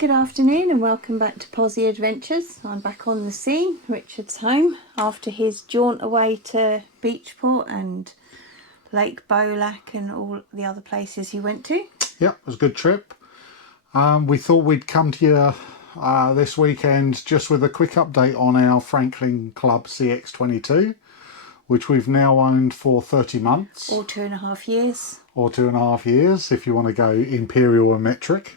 Good afternoon and welcome back to Posy Adventures. I'm back on the scene, Richard's home, after his jaunt away to Beachport and Lake Bolac and all the other places he went to. Yeah, it was a good trip. We thought we'd come to you this weekend just with a quick update on our Franklin Club Cx22, which we've now owned for 30 months. Or 2.5 years. Or 2.5 years, if you want to go imperial and metric.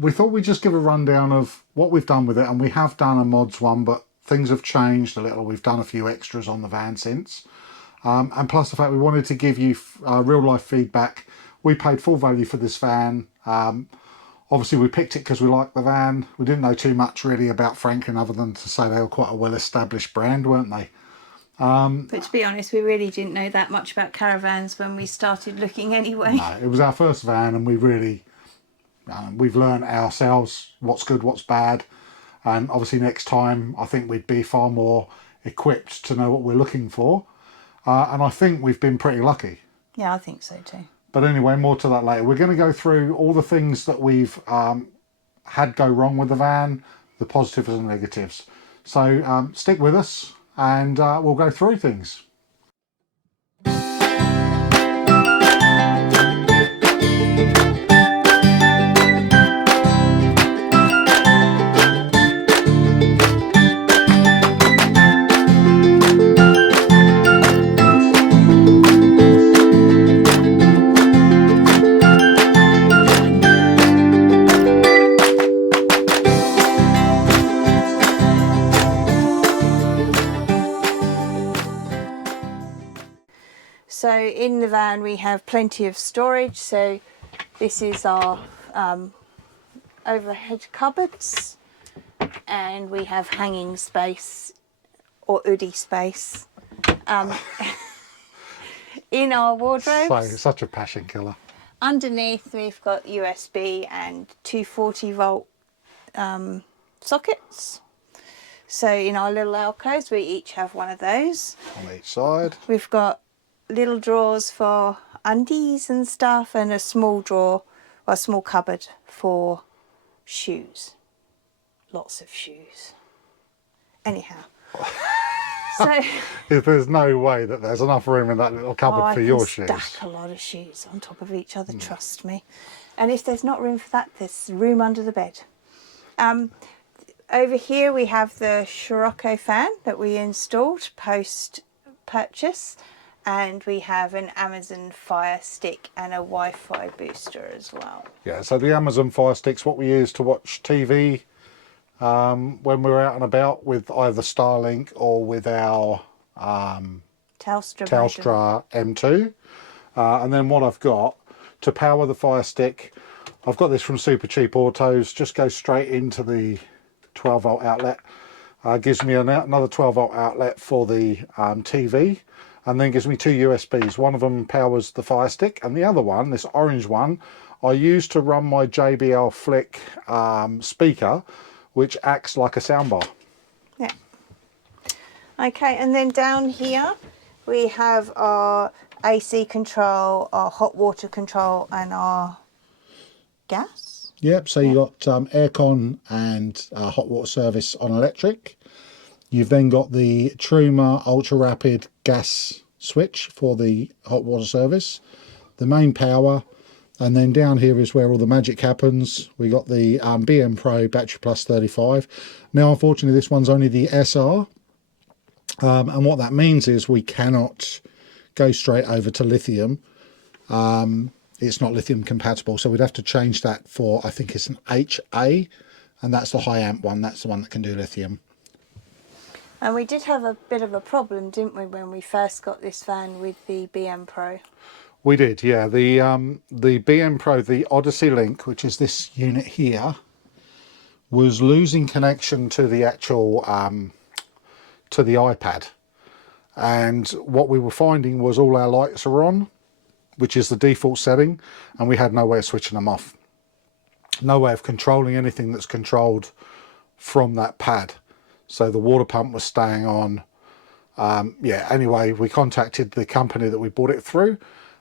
We thought we'd just give a rundown of what we've done with it, and we have done a mods one, but things have changed a little. We've done a few extras on the van since. And plus the fact we wanted to give you real life feedback. We paid full value for this van. Obviously we picked it because we liked the van. We didn't know too much really about Franklin other than to say they were quite a well-established brand, weren't they? But to be honest, we really didn't know that much about caravans when we started looking anyway. No, it was our first van, and we really, we've learned ourselves what's good, what's bad. And obviously next time I think we'd be far more equipped to know what we're looking for. And I think we've been pretty lucky. Yeah, I think so too. But anyway, more to that later. We're going to go through all the things that we've had go wrong with the van, the positives and negatives. So stick with us and we'll go through things. So in the van we have plenty of storage. So this is our overhead cupboards, and we have hanging space or hoodie space in our wardrobes. So, such a passion killer. Underneath we've got USB and 240 volt sockets. So in our little alcoves we each have one of those. On each side. We've got little drawers for undies and stuff, and a small drawer, or a small cupboard for shoes. Lots of shoes. Anyhow. So there's no way that there's enough room in that little cupboard for your shoes. I can stack a lot of shoes on top of each other, trust me. And if there's not room for that, there's room under the bed. Over here we have the Scirocco fan that we installed post purchase. And we have an Amazon Fire Stick and a Wi-Fi booster as well. Yeah, so the Amazon Fire Stick's what we use to watch TV when we're out and about with either Starlink or with our Telstra M2. And then what I've got to power the Fire Stick, I've got this from Super Cheap Autos, just goes straight into the 12 volt outlet. Gives me another 12 volt outlet for the TV. And then gives me two USBs. One of them powers the Fire Stick, and the other one, this orange one, I use to run my JBL Flick speaker, which acts like a soundbar. Yeah. Okay, and then down here we have our AC control, our hot water control, and our gas. Yep, so you've got aircon and hot water service on electric. You've then got the Truma ultra rapid gas switch for the hot water service, the main power, and then down here is where all the magic happens. We got the BM Pro Battery Plus 35. Now unfortunately this one's only the SR, and what that means is we cannot go straight over to lithium. It's not lithium compatible, so we'd have to change that for, I think it's an HA, and that's the high amp one. That's the one that can do lithium. And we did have a bit of a problem, didn't we, when we first got this van with the BM Pro? We did, yeah. The BM Pro, the Odyssey Link, which is this unit here, was losing connection to the actual to the iPad. And what we were finding was all our lights are on, which is the default setting, and we had no way of switching them off. No way of controlling anything that's controlled from that pad. So the water pump was staying on. Yeah, anyway, we contacted the company that we bought it through,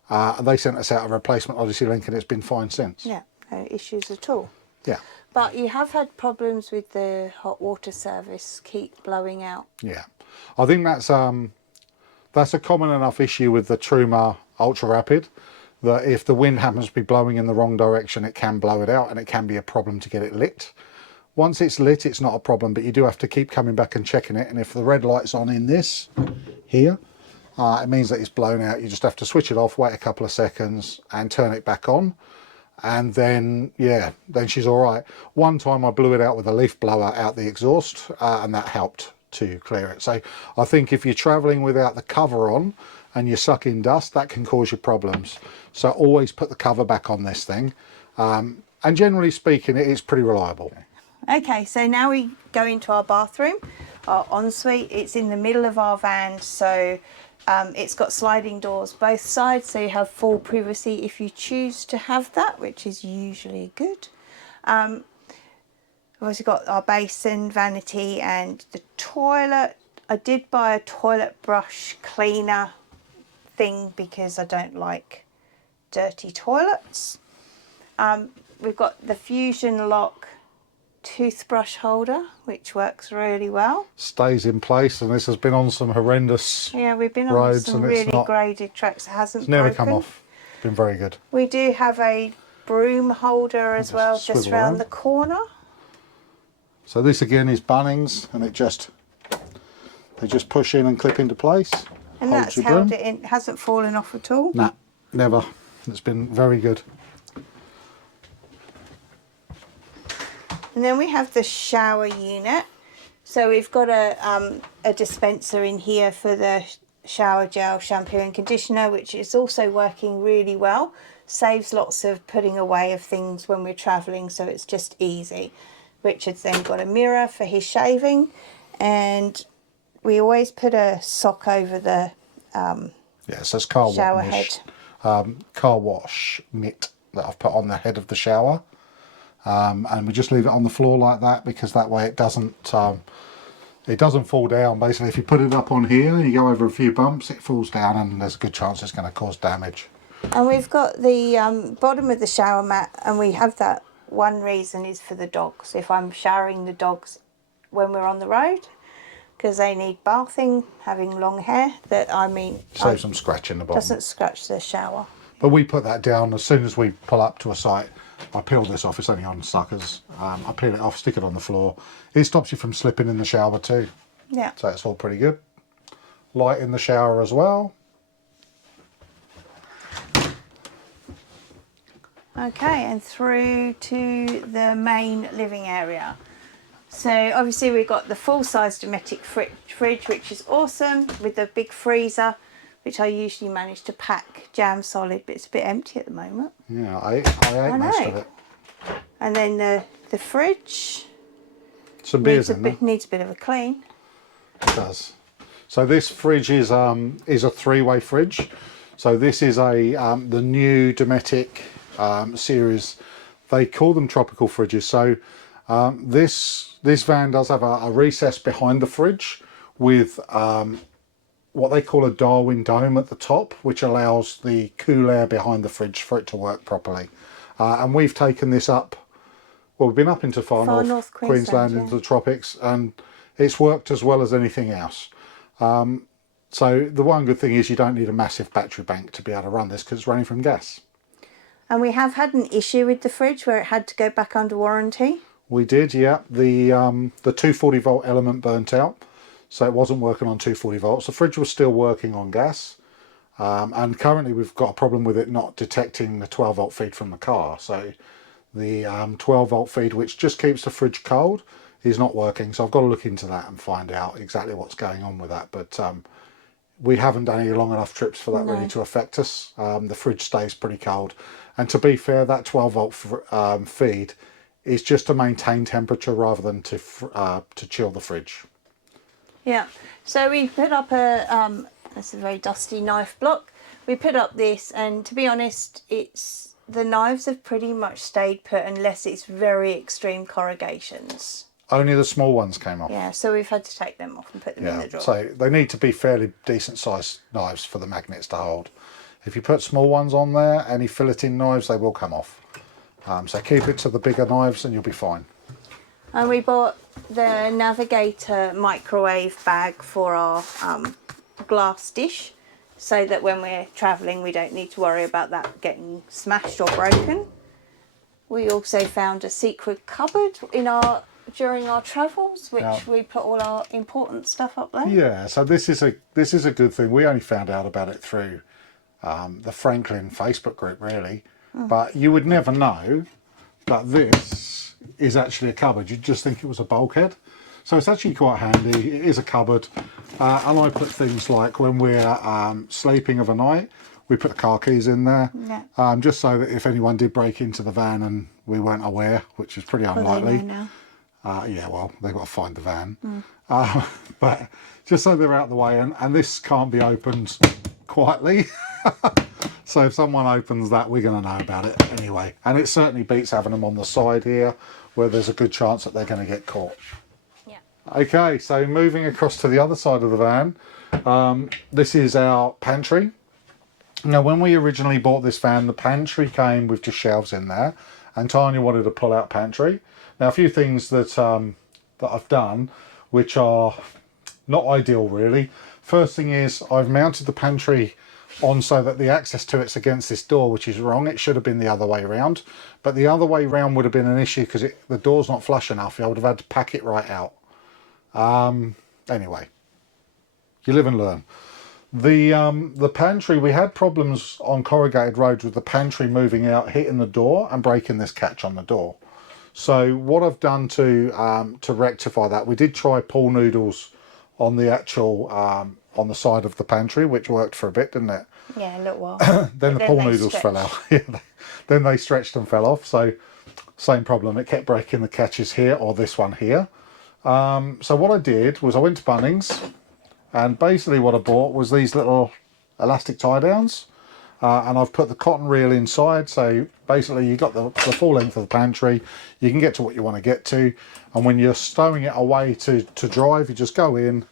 and they sent us out a replacement Odyssey Link, and it's been fine since. Yeah, no issues at all. Yeah. But you have had problems with the hot water service keep blowing out. Yeah. I think that's a common enough issue with the Truma Ultra Rapid, that if the wind happens to be blowing in the wrong direction, it can blow it out and it can be a problem to get it lit. Once it's lit, it's not a problem, but you do have to keep coming back and checking it. And if the red light's on in this here, it means that it's blown out. You just have to switch it off, wait a couple of seconds and turn it back on. And then, yeah, then she's all right. One time I blew it out with a leaf blower out the exhaust, and that helped to clear it. So I think if you're traveling without the cover on and you're sucking dust, that can cause you problems. So always put the cover back on this thing. And generally speaking, it is pretty reliable. Okay, so now we go into our bathroom, our ensuite. It's in the middle of our van, so it's got sliding doors both sides, so you have full privacy if you choose to have that, which is usually good. We've also got our basin, vanity and the toilet. I did buy a toilet brush cleaner thing because I don't like dirty toilets. We've got the Fusion Lock toothbrush holder, which works really well. Stays in place, and this has been on some horrendous we've been on roads, some and really graded tracks. It hasn't it's never broken. come off. It's been very good. We do have a broom holder as well, just round the corner. So this again is Bunnings, and they just push in and clip into place. And that's held it in, hasn't fallen off at all. Nah, never. It's been very good. And then we have the shower unit. So we've got a dispenser in here for the shower gel, shampoo and conditioner, which is also working really well. Saves lots of putting away of things when we're travelling, so it's just easy. Richard's then got a mirror for his shaving, and we always put a sock over the yeah, so it's car shower wash, head. car wash mitt that I've put on the head of the shower. And we just leave it on the floor like that, because that way it doesn't fall down. Basically, if you put it up on here and you go over a few bumps, it falls down, and there's a good chance it's going to cause damage. And we've got the bottom of the shower mat, and we have that one reason is for the dogs. If I'm showering the dogs when we're on the road, because they need bathing, having long hair, Save some scratch in the bottom. Doesn't scratch the shower. But we put that down as soon as we pull up to a site. I peel this off, it's only on suckers. I peel it off, stick it on the floor. It stops you from slipping in the shower too. Yeah. So it's all pretty good. Light in the shower as well. Okay, and through to the main living area. So obviously we've got the full-size Dometic fridge, which is awesome, with the big freezer, which I usually manage to pack jam solid, but it's a bit empty at the moment. Yeah, I ate most of it. And then the fridge Some beers needs a bit of a clean. It does. So this fridge is a three-way fridge. So this is the new Dometic series. They call them tropical fridges. So this van does have a recess behind the fridge with what they call a Darwin dome at the top, which allows the cool air behind the fridge for it to work properly. And we've taken this up, well, we've been up into far north Queensland into the tropics, and it's worked as well as anything else. So the one good thing is you don't need a massive battery bank to be able to run this, because it's running from gas. And we have had an issue with the fridge where it had to go back under warranty. We did, yeah. The 240 volt element burnt out, so it wasn't working on 240 volts. The fridge was still working on gas, and currently we've got a problem with it not detecting the 12 volt feed from the car. So the 12 volt feed, which just keeps the fridge cold, is not working. So I've got to look into that and find out exactly what's going on with that. But we haven't done any long enough trips for that really to affect us. The fridge stays pretty cold. And to be fair, that 12 volt feed is just to maintain temperature rather than to chill the fridge. Yeah, so we put up that's a very dusty knife block. We put up this, and to be honest, the knives have pretty much stayed put unless it's very extreme corrugations. Only the small ones came off. Yeah, so we've had to take them off and put them in the drawer. So they need to be fairly decent sized knives for the magnets to hold. If you put small ones on there, any filleting knives, they will come off. So keep it to the bigger knives and you'll be fine. And we bought the Navigator microwave bag for our glass dish, so that when we're travelling we don't need to worry about that getting smashed or broken. We also found a secret cupboard during our travels, which we put all our important stuff up there. Yeah, so this is a good thing. We only found out about it through the Franklin Facebook group, really. But you would never know that this is actually a cupboard. You'd just think it was a bulkhead. So it's actually quite handy. It is a cupboard. And I put things like when we're sleeping of a night, we put the car keys in there. Yeah. Just so that if anyone did break into the van and we weren't aware, which is pretty unlikely. They know now. Yeah, well, they've got to find the van. But just so they're out of the way, and this can't be opened quietly. So if someone opens that, we're going to know about it anyway. And it certainly beats having them on the side here, where there's a good chance that they're going to get caught. Yeah. Okay, so moving across to the other side of the van, this is our pantry. Now, when we originally bought this van, the pantry came with just shelves in there, and Tanya wanted to pull out pantry. Now, a few things that that I've done, which are not ideal really. First thing is I've mounted the pantry on so that the access to it's against this door, which is wrong. It should have been the other way around, but the other way around would have been an issue because the door's not flush enough. I would have had to pack it right out. Anyway, you live and learn. The pantry, we had problems on corrugated roads with the pantry moving out, hitting the door and breaking this catch on the door. So what I've done to rectify that, we did try pool noodles on the actual on the side of the pantry, which worked for a bit, didn't it? Yeah, a little while. Then the pool noodles fell out. Then they stretched and fell off. So same problem. It kept breaking the catches here, or this one here. So what I did was I went to Bunnings, and basically what I bought was these little elastic tie downs. And I've put the cotton reel inside, so basically you've got the full length of the pantry. You can get to what you want to get to, and when you're stowing it away to drive, you just go in,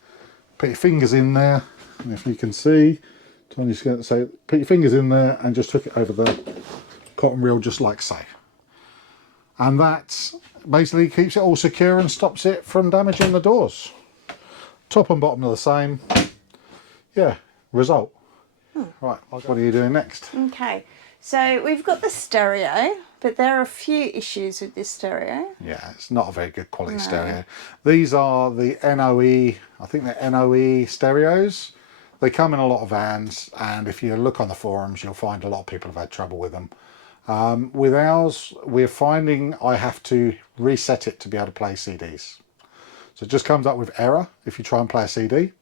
put your fingers in there, and if you can see, Tanya's going to say, put your fingers in there and just hook it over the cotton reel just like so. And that basically keeps it all secure and stops it from damaging the doors. Top and bottom are the same. Yeah, result. Right, what are you doing next? Okay, so we've got the stereo, but there are a few issues with this stereo. Yeah, it's not a very good quality stereo. These are the NOE, I think they're NOE stereos. They come in a lot of vans, and if you look on the forums, you'll find a lot of people have had trouble with them. With ours, we're finding I have to reset it to be able to play CDs. So it just comes up with error if you try and play a CD.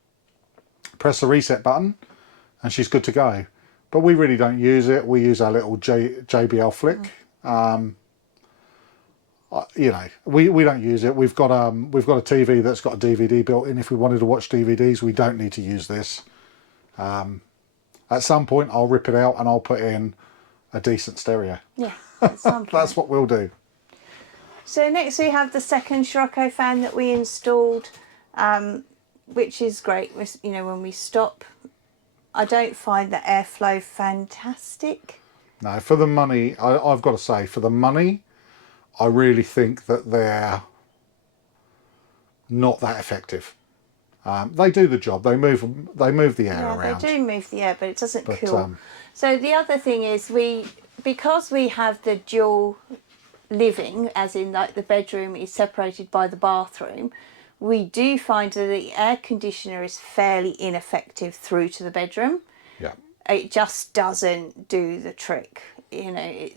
Press the reset button, and she's good to go. But we really don't use it. We use our little JBL flick. You know, we don't use it. We've got a TV that's got a DVD built in. If we wanted to watch DVDs, we don't need to use this. At some point, I'll rip it out and I'll put in a decent stereo. Yeah, at some point. That's what we'll do. So next we have the second Scirocco fan that we installed, which is great. You know, when we stop, I don't find the airflow fantastic. No, for the money, I've got to say, for the money, I really think that they're not that effective. They do the job. They move the air around. They do move the air, but it doesn't cool. So the other thing is because we have the dual living, as in like the bedroom is separated by the bathroom, we do find that the air conditioner is fairly ineffective through to the bedroom. Yeah. It just doesn't do the trick. You know,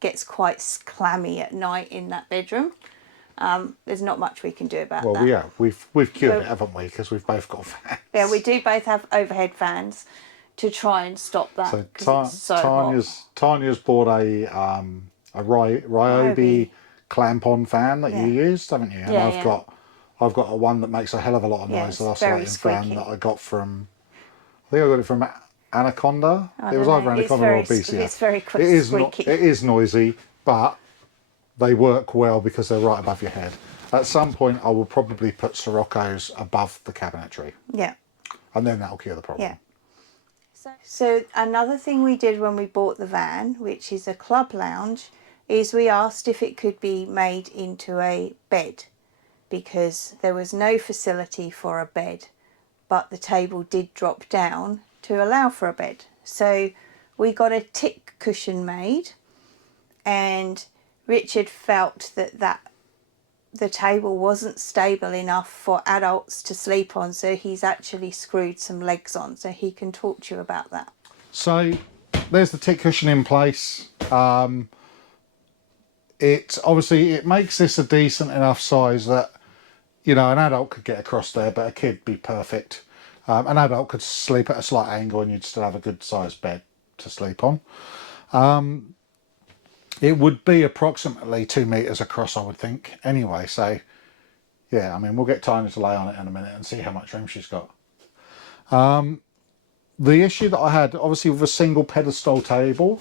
gets quite clammy at night in that bedroom. There's not much we can do about that. Well, yeah, we've cured it, haven't we? Because we've both got fans. Yeah, we do both have overhead fans to try and stop that. So Tanya's bought a Ryobi clamp-on fan that you used, haven't you? And I've got a one that makes a hell of a lot of noise. The last lighting fan that I got from, I think I got it from Anaconda. It was either Anaconda or BCF. It's very quick, squeaky. It is noisy, but they work well because they're right above your head. At some point, I will probably put Siroccos above the cabinetry. Yeah. And then that'll cure the problem. Yeah. So another thing we did when we bought the van, which is a club lounge, is we asked if it could be made into a bed, because there was no facility for a bed, but the table did drop down to allow for a bed. So we got a tick cushion made, and Richard felt that the table wasn't stable enough for adults to sleep on, so he's actually screwed some legs on, so he can talk to you about that. So there's the tick cushion in place. It makes this a decent enough size that, you know, an adult could get across there, but a kid'd be perfect. An adult could sleep at a slight angle and you'd still have a good sized bed to sleep on. It would be approximately 2 meters across, I would think, anyway. So yeah, I mean, we'll get Tiny to lay on it in a minute and see how much room she's got. The issue that I had, obviously, with a single pedestal table,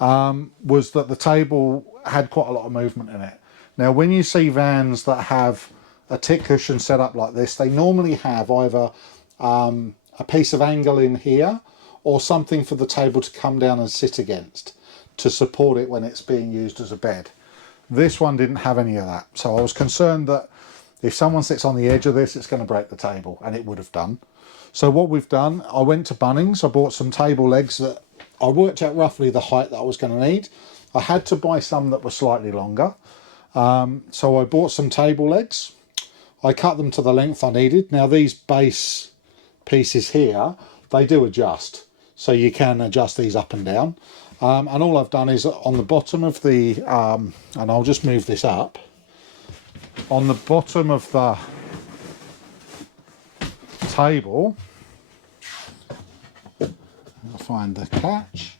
was that the table had quite a lot of movement in it. Now, when you see vans that have a tick cushion set up like this, they normally have either a piece of angle in here or something for the table to come down and sit against to support it when it's being used as a bed. This one didn't have any of that, so I was concerned that if someone sits on the edge of this, it's going to break the table, and it would have done. So what we've done, I went to Bunnings, I bought some table legs that I worked out roughly the height that I was going to need. I had to buy some that were slightly longer, so I bought some table legs. I cut them to the length I needed. Now these base pieces here, they do adjust, so you can adjust these up and down. And all I've done is on the bottom of the, and I'll just move this up, on the bottom of the table, I'll find the catch.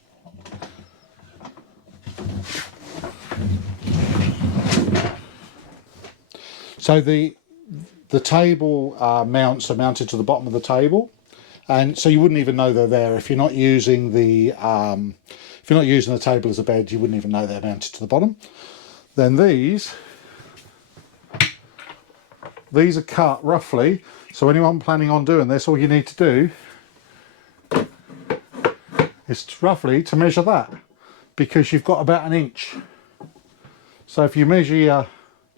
So the table mounts are mounted to the bottom of the table, and so you wouldn't even know they're there if you're not using the table as a bed. You wouldn't even know they're mounted to the bottom. Then these are cut roughly, so anyone planning on doing this, all you need to do is roughly to measure that, because you've got about 1 inch. So if you measure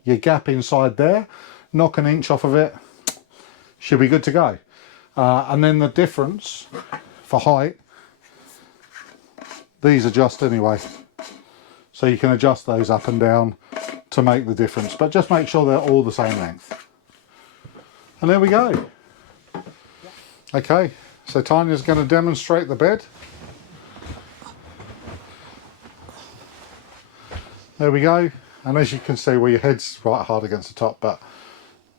your gap inside there, knock 1 inch off of it, should be good to go. And then the difference for height, these adjust anyway, so you can adjust those up and down to make the difference, but just make sure they're all the same length. And there we go. Okay, so Tanya's going to demonstrate the bed. There we go, and as you can see, well, your head's right hard against the top, but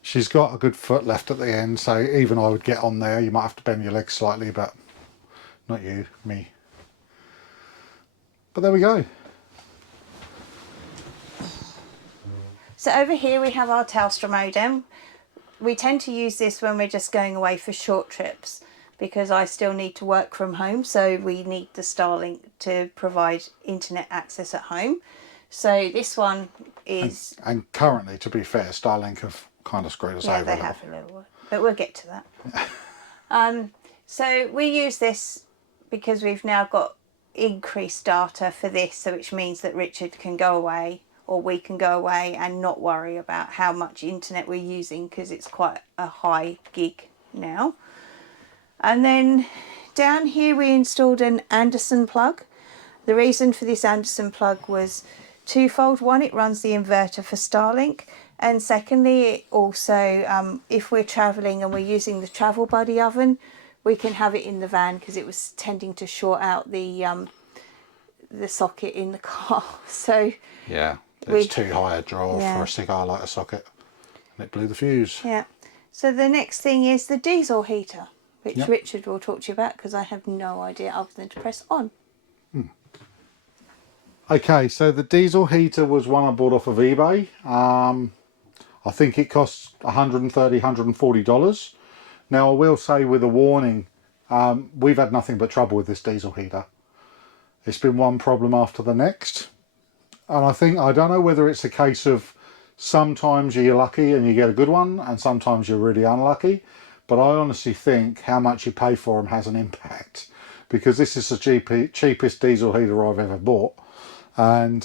she's got a good foot left at the end, so even I would get on there. You might have to bend your legs slightly, but not you, me. But there we go. So over here we have our Telstra modem. We tend to use this when we're just going away for short trips, because I still need to work from home, so we need the Starlink to provide internet access at home. So this one is... And currently, to be fair, Starlink have kind of screwed us over. Yeah, they have a little, but we'll get to that. So we use this because we've now got increased data for this, so which means that Richard can go away, or we can go away and not worry about how much internet we're using, because it's quite a high gig now. And then down here we installed an Anderson plug. The reason for this Anderson plug was twofold. One, it runs the inverter for Starlink, and secondly, it also, if we're travelling and we're using the Travel Buddy oven, we can have it in the van, because it was tending to short out the socket in the car. So yeah, it's too high a draw for a cigar lighter socket, and it blew the fuse. Yeah. So the next thing is the diesel heater, which Richard will talk to you about, because I have no idea other than to press on. Okay, so the diesel heater was one I bought off of eBay. I think it costs $130, $140. Now I will say with a warning, we've had nothing but trouble with this diesel heater. It's been one problem after the next. And I don't know whether it's a case of sometimes you're lucky and you get a good one, and sometimes you're really unlucky. But I honestly think how much you pay for them has an impact, because this is the cheapest diesel heater I've ever bought. And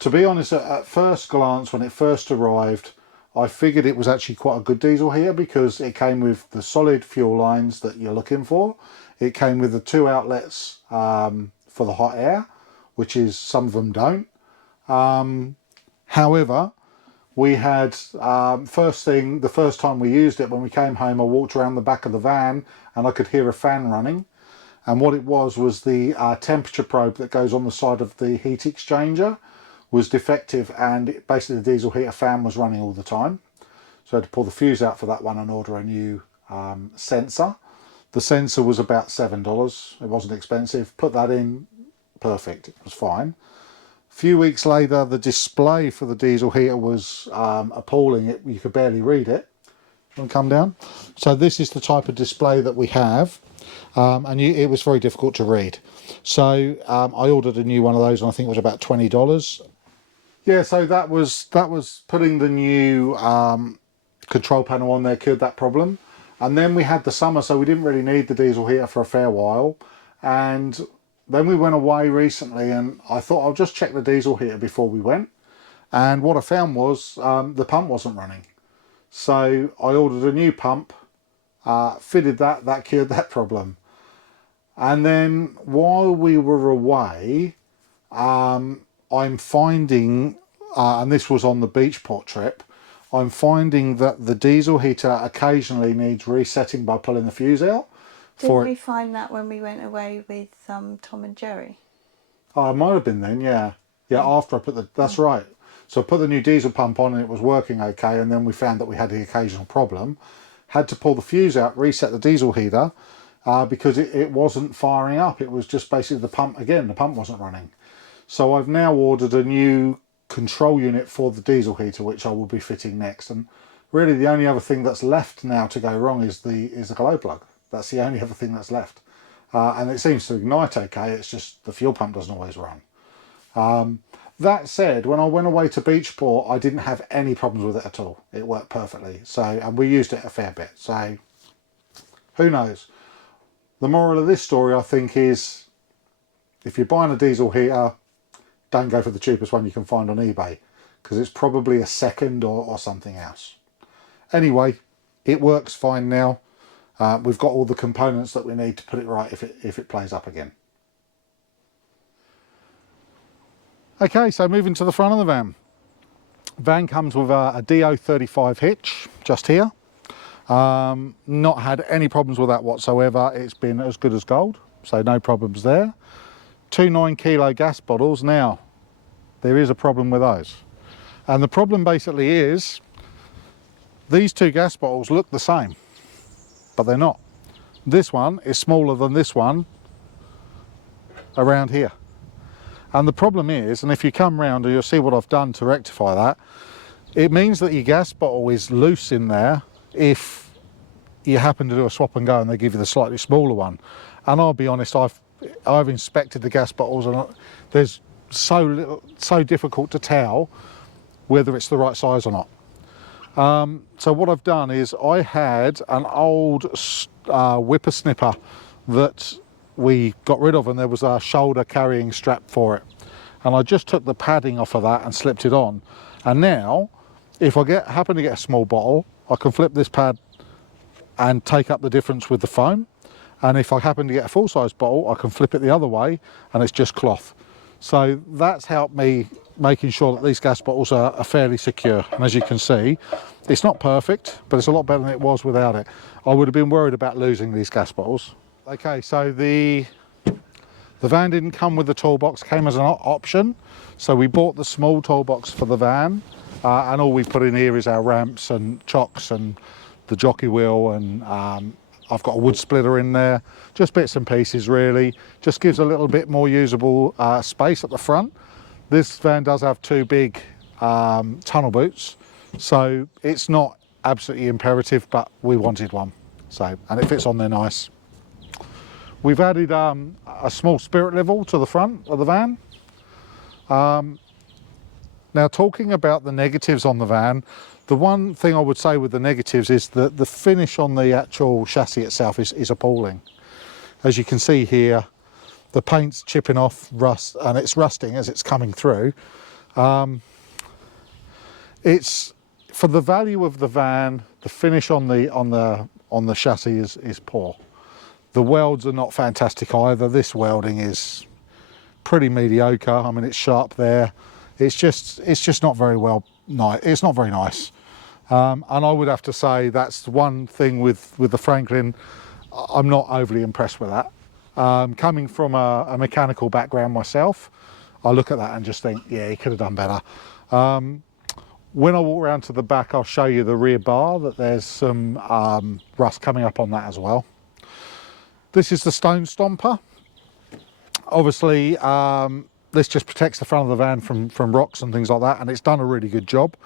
To be honest, at first glance, when it first arrived, I figured it was actually quite a good diesel heater because it came with the solid fuel lines that you're looking for. It came with the 2 outlets for the hot air, which is, some of them don't. However, we had, the first time we used it, when we came home, I walked around the back of the van and I could hear a fan running. And what it was the temperature probe that goes on the side of the heat exchanger was defective, and basically the diesel heater fan was running all the time. So I had to pull the fuse out for that one and order a new sensor. The sensor was about $7. It wasn't expensive. Put that in, perfect. It was fine. A few weeks later, the display for the diesel heater was appalling. You could barely read it. Want to come down? So this is the type of display that we have, and it was very difficult to read. So I ordered a new one of those, and I think it was about $20. Yeah, so that was putting the new control panel on there cured that problem. And then we had the summer, so we didn't really need the diesel heater for a fair while. And then we went away recently, and I thought I'll just check the diesel heater before we went. And what I found was the pump wasn't running. So I ordered a new pump, fitted that cured that problem. And then while we were away, I'm finding, and this was on the Beachport trip, I'm finding that the diesel heater occasionally needs resetting by pulling the fuse out. Didn't we find that when we went away with Tom and Jerry? Oh, it might have been then, yeah. Yeah, after I put the, that's right. So I put the new diesel pump on and it was working okay, and then we found that we had the occasional problem. Had to pull the fuse out, reset the diesel heater, because it wasn't firing up. It was just basically the pump, again, the pump wasn't running. So I've now ordered a new control unit for the diesel heater, which I will be fitting next. And really the only other thing that's left now to go wrong is the glow plug. That's the only other thing that's left. And it seems to ignite okay, it's just the fuel pump doesn't always run. That said, when I went away to Beachport, I didn't have any problems with it at all. It worked perfectly. So, and we used it a fair bit. So who knows? The moral of this story, I think, is if you're buying a diesel heater, don't go for the cheapest one you can find on eBay, because it's probably a second or something else. Anyway, it works fine now. We've got all the components that we need to put it right if it plays up again. Okay, so moving to the front of the van. Van comes with a DO35 hitch just here. Not had any problems with that whatsoever. It's been as good as gold, so no problems there. 2 9-kilo gas bottles. Now, there is a problem with those. And the problem basically is, these 2 gas bottles look the same, but they're not. This one is smaller than this one around here. And the problem is, and if you come round and you'll see what I've done to rectify that, it means that your gas bottle is loose in there if you happen to do a swap and go and they give you the slightly smaller one. And I'll be honest, I've inspected the gas bottles and there's so difficult to tell whether it's the right size or not. So what I've done is I had an old whippersnipper that we got rid of, and there was a shoulder carrying strap for it, and I just took the padding off of that and slipped it on. And now if I happen to get a small bottle, I can flip this pad and take up the difference with the foam, and if I happen to get a full-size bottle, I can flip it the other way and it's just cloth. So that's helped me making sure that these gas bottles are fairly secure. And as you can see, it's not perfect, but it's a lot better than it was without it. I would have been worried about losing these gas bottles. Okay, so the van didn't come with the toolbox, came as an option. So we bought the small toolbox for the van, and all we put in here is our ramps and chocks and the jockey wheel, and I've got a wood splitter in there, just bits and pieces really. Just gives a little bit more usable space at the front. This van does have 2 big tunnel boots, so it's not absolutely imperative, but we wanted one. So, and it fits on there nice. We've added a small spirit level to the front of the van. Now, talking about the negatives on the van, the one thing I would say with the negatives is that the finish on the actual chassis itself is appalling. As you can see here, the paint's chipping off, rust, and it's rusting as it's coming through. It's for the value of the van. The finish on the chassis is poor. The welds are not fantastic either. This welding is pretty mediocre. I mean, it's sharp there. It's just not very well nice. It's not very nice. And I would have to say that's the one thing with the Franklin. I'm not overly impressed with that. Coming from a mechanical background myself, I look at that and just think, yeah, he could have done better. When I walk around to the back, I'll show you the rear bar, that there's some rust coming up on that as well. This is the stone stomper. Obviously, this just protects the front of the van from rocks and things like that, and it's done a really good job.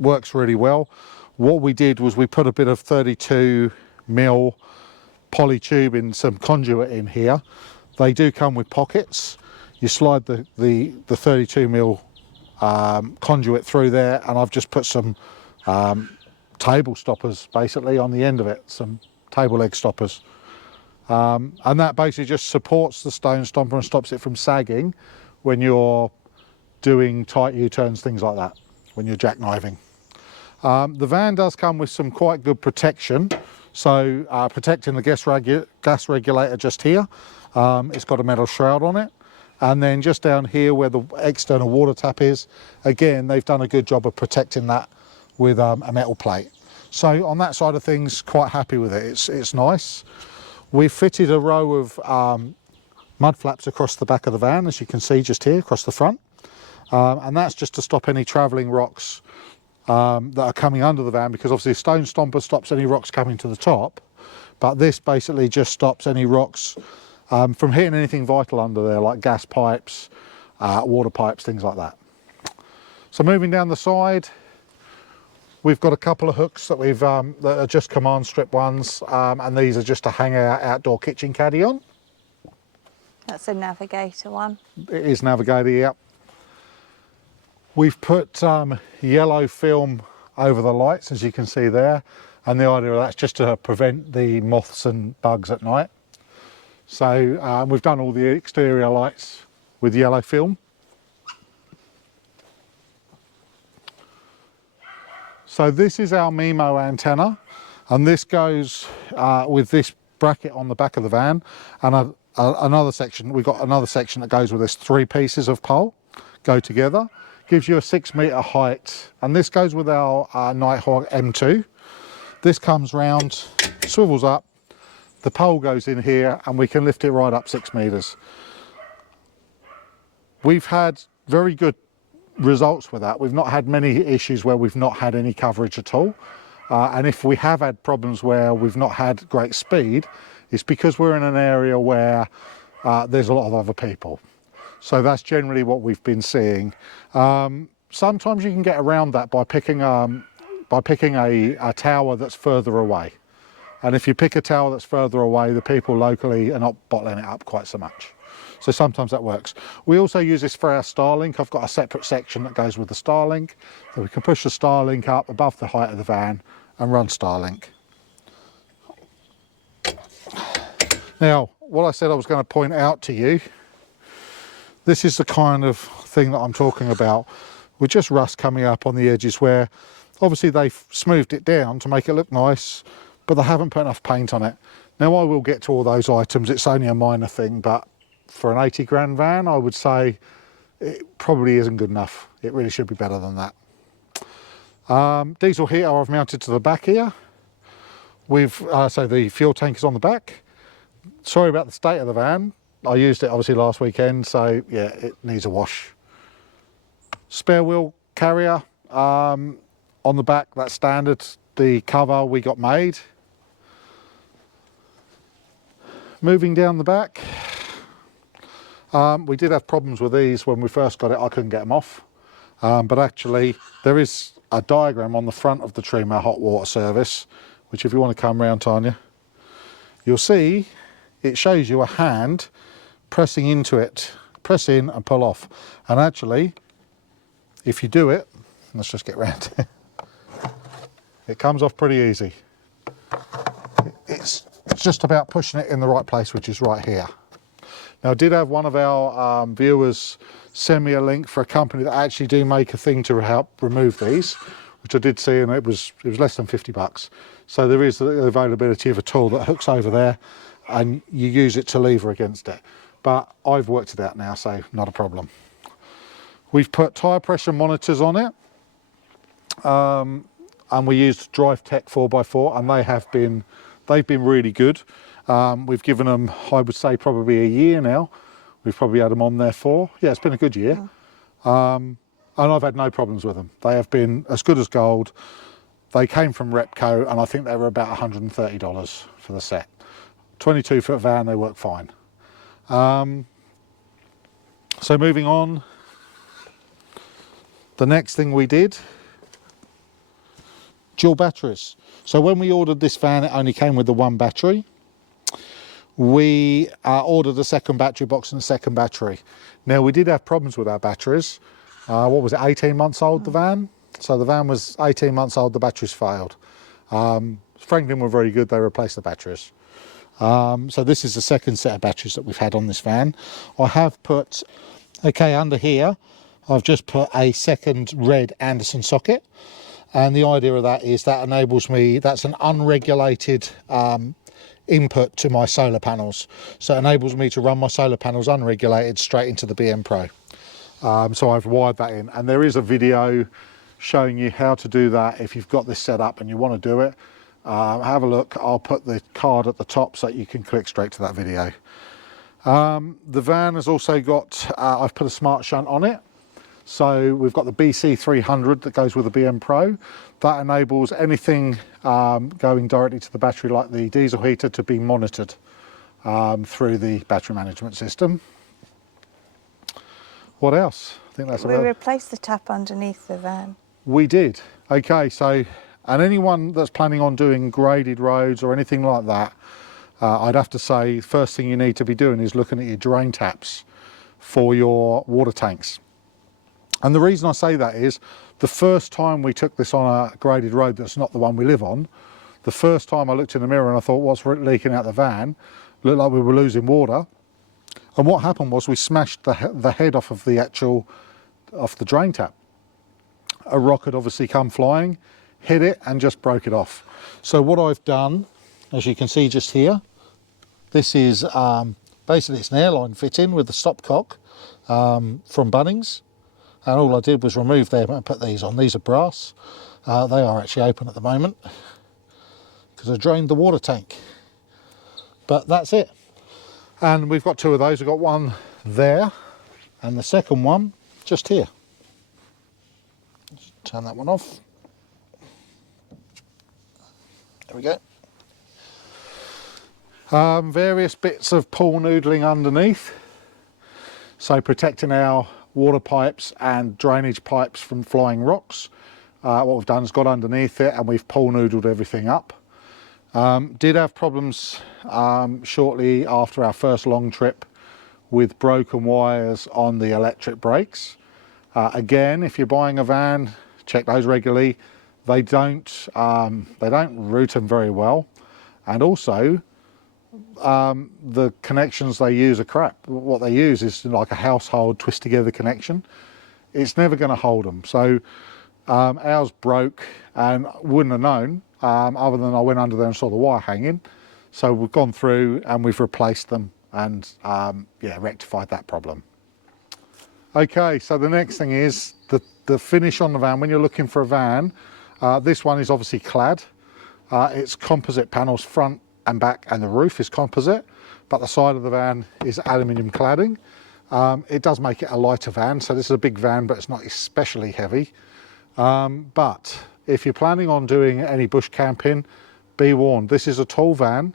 Works really well. What we did was we put a bit of 32 mil poly tube in, some conduit in here. They do come with pockets. You slide the 32 mil conduit through there, and I've just put some table stoppers basically on the end of it, some table leg stoppers, and that basically just supports the stone stomper and stops it from sagging when you're doing tight U-turns, things like that, when you're jackknifing. The van does come with some quite good protection, so protecting the gas regulator just here. It's got a metal shroud on it. And then just down here where the external water tap is, again, they've done a good job of protecting that with a metal plate. So on that side of things, quite happy with it. It's nice. We've fitted a row of mud flaps across the back of the van, as you can see just here across the front. And that's just to stop any travelling rocks that are coming under the van, because obviously a stone stomper stops any rocks coming to the top. But this basically just stops any rocks from hitting anything vital under there, like gas pipes, water pipes, things like that. So moving down the side, we've got a couple of hooks that that are just command strip ones, and these are just to hang our outdoor kitchen caddy on. That's a Navigator one. It is Navigator, yep. We've put yellow film over the lights, as you can see there, and the idea of that's just to prevent the moths and bugs at night. So we've done all the exterior lights with yellow film. So this is our MIMO antenna, and this goes with this bracket on the back of the van, and another section, we've got another section that goes with this. 3 pieces of pole go together, gives you a 6 metre height, and this goes with our Nighthawk M2. This comes round, swivels up, the pole goes in here, and we can lift it right up 6 metres. We've had very good results with that. We've not had many issues where we've not had any coverage at all. And if we have had problems where we've not had great speed, it's because we're in an area where there's a lot of other people. So that's generally what we've been seeing. Sometimes you can get around that by picking a tower that's further away. And if you pick a tower that's further away, the people locally are not bottling it up quite so much. So sometimes that works. We also use this for our Starlink. I've got a separate section that goes with the Starlink, so we can push the Starlink up above the height of the van and run Starlink. Now, what I said I was going to point out to you, this is the kind of thing that I'm talking about, with just rust coming up on the edges where obviously they've smoothed it down to make it look nice, but they haven't put enough paint on it. Now I will get to all those items, it's only a minor thing, but for an 80 grand van, I would say it probably isn't good enough. It really should be better than that. Diesel heater I've mounted to the back here. So the fuel tank is on the back. Sorry about the state of the van. I used it obviously last weekend, so yeah, it needs a wash. Spare wheel carrier on the back, that's standard. The cover we got made. Moving down the back, we did have problems with these when we first got it. I couldn't get them off, but actually there is a diagram on the front of the Truma hot water service, which if you want to come round, Tanya, you'll see it shows you a hand pressing into it, press in and pull off. And actually, if you do it, let's just get round it, it comes off pretty easy. It's just about pushing it in the right place, which is right here. Now, I did have one of our viewers send me a link for a company that actually do make a thing to help remove these, which I did see, and it was less than 50 bucks. So there is the availability of a tool that hooks over there and you use it to lever against it. But I've worked it out now, so not a problem. We've put tyre pressure monitors on it, and we used Drive Tech 4x4, and they've been really good. We've given them, I would say, probably a year now. We've probably had them on there for, yeah, it's been a good year. And I've had no problems with them. They have been as good as gold. They came from Repco, and I think they were about $130 for the set. 22-foot van, they work fine. So moving on, the next thing we did, dual batteries. So when we ordered this van, it only came with the one battery. We ordered a second battery box and a second battery. Now, we did have problems with our batteries. What was it, 18 months old, the van? So the van was 18 months old, the batteries failed. Franklin were very good, they replaced the batteries. So this is the second set of batteries that we've had on this van. I have put, okay, under here, I've just put a second red Anderson socket. And the idea of that is that enables me, that's an unregulated input to my solar panels. So it enables me to run my solar panels unregulated straight into the BM Pro. So I've wired that in, and there is a video showing you how to do that if you've got this set up and you want to do it. Have a look. I'll put the card at the top so you can click straight to that video. The van has also got, I've put a smart shunt on it. So we've got the BC300 that goes with the BM Pro. That enables anything going directly to the battery, like the diesel heater, to be monitored through the battery management system. What else? I think that's We about. replaced the tap underneath the van. We did. Okay, so, and anyone that's planning on doing graded roads or anything like that, I'd have to say first thing you need to be doing is looking at your drain taps for your water tanks. And the reason I say that is the first time we took this on a graded road that's not the one we live on, the first time I looked in the mirror and I thought, what's leaking out the van? Looked like we were losing water. And what happened was we smashed the head off of off the drain tap. A rock had obviously come flying, hit it and just broke it off. So what I've done, as you can see just here, this is basically it's an airline fitting with the stopcock from Bunnings. And all I did was remove them and put these on. These are brass. They are actually open at the moment because I drained the water tank. But that's it. And we've got two of those. We've got one there and the second one just here. Just turn that one off. There we go. Various bits of pool noodling underneath. So protecting our water pipes and drainage pipes from flying rocks. What we've done is got underneath it and we've pool noodled everything up. Did have problems shortly after our first long trip with broken wires on the electric brakes. Again, if you're buying a van, check those regularly. They don't route them very well, and also the connections they use are crap. What they use is like a household twist together connection. It's never going to hold them. So ours broke and wouldn't have known other than I went under there and saw the wire hanging. So we've gone through and we've replaced them and yeah, rectified that problem. Okay, so the next thing is the finish on the van. When you're looking for a van, this one is obviously clad. It's composite panels front and back, and the roof is composite, but the side of the van is aluminium cladding. It does make it a lighter van, so this is a big van, but it's not especially heavy. But if you're planning on doing any bush camping, be warned, this is a tall van,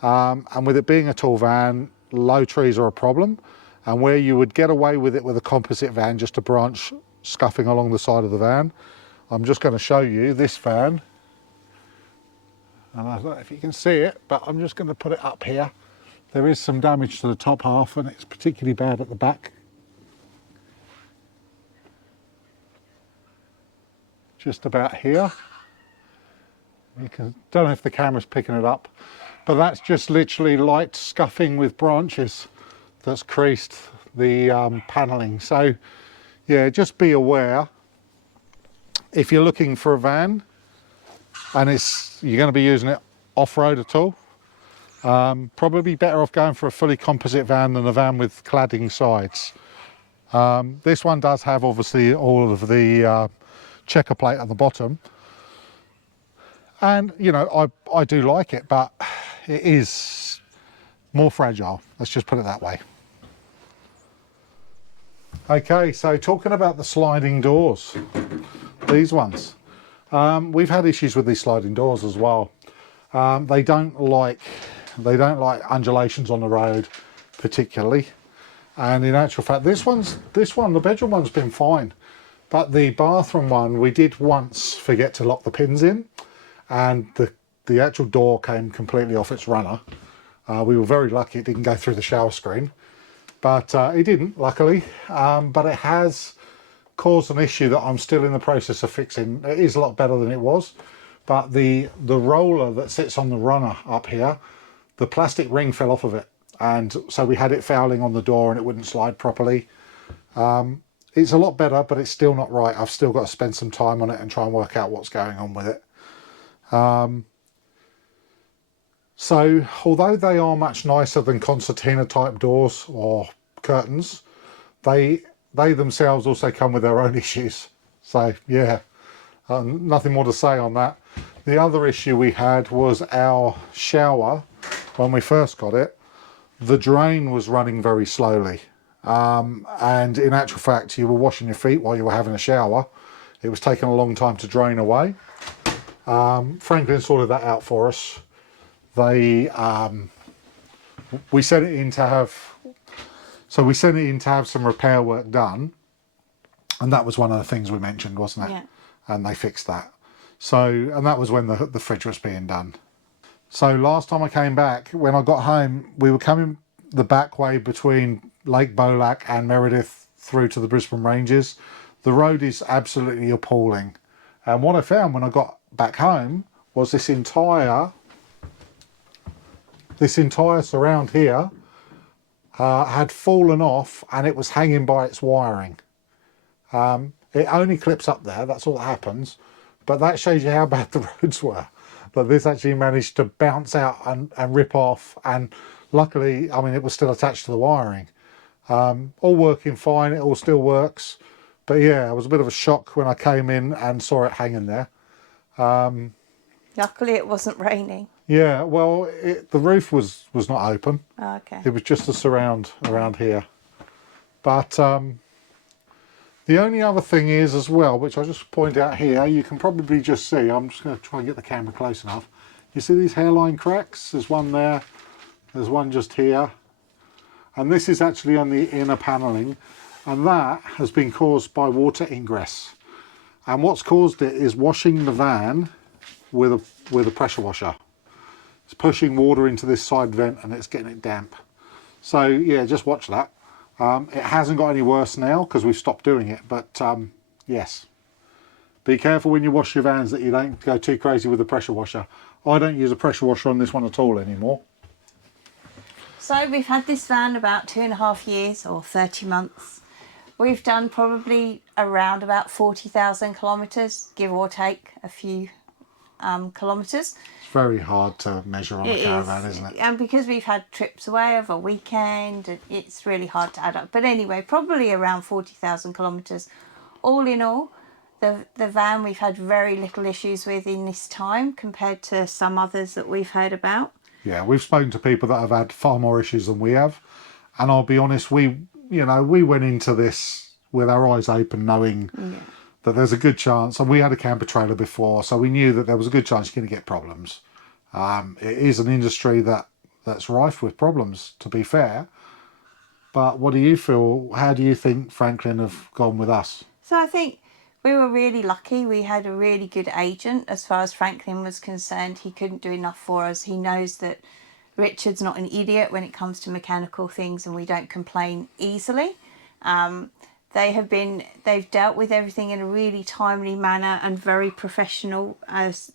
and with it being a tall van, low trees are a problem, and where you would get away with it with a composite van, just a branch scuffing along the side of the van. I'm just going to show you this van. And I don't know if you can see it, but I'm just going to put it up here. There is some damage to the top half and it's particularly bad at the back. Just about here. You can, don't know if the camera's picking it up, but that's just literally light scuffing with branches that's creased the panelling. So yeah, just be aware if you're looking for a van and you're going to be using it off-road at all, probably better off going for a fully composite van than a van with cladding sides. This one does have obviously all of the checker plate at the bottom, and you know, I do like it, but it is more fragile, let's just put it that way. Okay, so talking about the sliding doors, these ones, we've had issues with these sliding doors as well. They don't like undulations on the road particularly, and in actual fact this one, the bedroom one's been fine, but the bathroom one, we did once forget to lock the pins in, and the actual door came completely off its runner. We were very lucky it didn't go through the shower screen, but it didn't, luckily. But it has caused an issue that I'm still in the process of fixing. It is a lot better than it was, but the roller that sits on the runner up here, the plastic ring fell off of it, and so we had it fouling on the door and it wouldn't slide properly. It's a lot better, but it's still not right. I've still got to spend some time on it and try and work out what's going on with it. So although they are much nicer than concertina type doors or curtains, they themselves also come with their own issues. So yeah, nothing more to say on that. The other issue we had was our shower. When we first got it, the drain was running very slowly, and in actual fact you were washing your feet while you were having a shower. It was taking a long time to drain away. Franklin sorted that out for us. We sent it in to have some repair work done, and that was one of the things we mentioned, wasn't it? Yeah. And they fixed that. So, and that was when the fridge was being done. So last time I came back, when I got home, we were coming the back way between Lake Bolac and Meredith through to the Brisbane Ranges. The road is absolutely appalling. And what I found when I got back home was this entire surround here had fallen off, and it was hanging by its wiring. It only clips up there, that's all that happens, but that shows you how bad the roads were. But this actually managed to bounce out and rip off, and luckily, I mean, it was still attached to the wiring. All working fine, it all still works, but yeah, it was a bit of a shock when I came in and saw it hanging there. Luckily it wasn't raining. Yeah, well, the roof was not open. Oh, okay. It was just a surround around here. But the only other thing is as well, which I'll just point out here, you can probably just see, I'm just going to try and get the camera close enough. You see these hairline cracks? There's one there, there's one just here. And this is actually on the inner panelling, and that has been caused by water ingress. And what's caused it is washing the van with a pressure washer. It's pushing water into this side vent and it's getting it damp. So yeah, just watch that. It hasn't got any worse now because we've stopped doing it, but yes. Be careful when you wash your vans that you don't go too crazy with the pressure washer. I don't use a pressure washer on this one at all anymore. So we've had this van about 2.5 years or 30 months. We've done probably around about 40,000 kilometres, give or take a few kilometres. It's very hard to measure on a caravan, isn't it? And because we've had trips away over a weekend, it's really hard to add up. But anyway, probably around 40,000 kilometres. All in all, the van we've had very little issues with in this time compared to some others that we've heard about. Yeah, we've spoken to people that have had far more issues than we have. And I'll be honest, we went into this with our eyes open, knowing that there's a good chance, and we had a camper trailer before, so we knew that there was a good chance you're going to get problems. It is an industry that's rife with problems, to be fair. But what do you feel? How do you think Franklin have gone with us? So I think we were really lucky. We had a really good agent as far as Franklin was concerned. He couldn't do enough for us. He knows that Richard's not an idiot when it comes to mechanical things, and we don't complain easily. They've dealt with everything in a really timely manner and very professional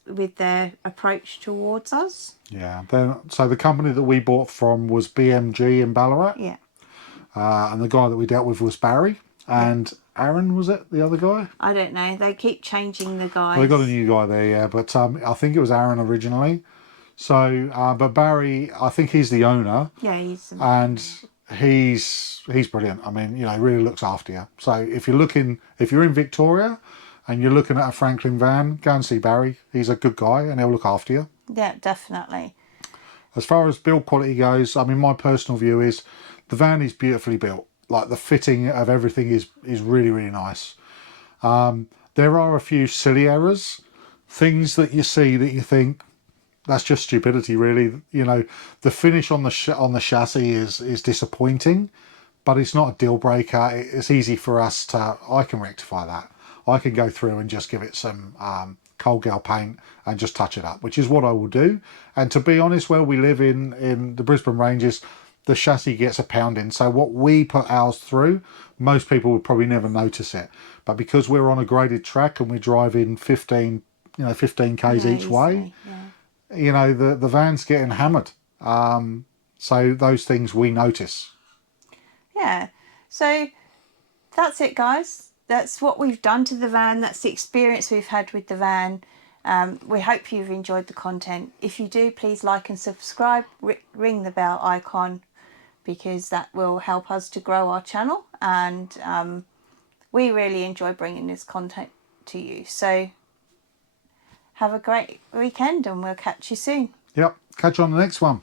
with their approach towards us. Yeah. So the company that we bought from was BMG in Ballarat. Yeah. and the guy that we dealt with was Barry, and Aaron, was it the other guy? I don't know. They keep changing the guys. Well, they got a new guy there, yeah, but I think it was Aaron originally. So, but Barry, I think he's the owner. Yeah, he's. And he's brilliant. I mean, you know, he really looks after you. So if you're in Victoria and you're looking at a Franklin van, go and see Barry. He's a good guy and he'll look after you. Yeah, definitely. As far as build quality goes, I mean, my personal view is the van is beautifully built. Like the fitting of everything is really, really nice. There are a few silly errors, things that you see that you think, that's just stupidity, really. You know, the finish on the chassis is disappointing, but it's not a deal breaker. It's easy for us to. I can rectify that. I can go through and just give it some cold gel paint and just touch it up, which is what I will do. And to be honest, where we live in the Brisbane Ranges, the chassis gets a pounding. So what we put ours through, most people would probably never notice it. But because we're on a graded track and we're driving 15 k's each way. Yeah. You know, the van's getting hammered. So those things we notice. Yeah. So that's it, guys. That's what we've done to the van. That's the experience we've had with the van. We hope you've enjoyed the content. If you do, please like and subscribe. Ring the bell icon, because that will help us to grow our channel. And we really enjoy bringing this content to you. So have a great weekend and we'll catch you soon. Yep. Catch you on the next one.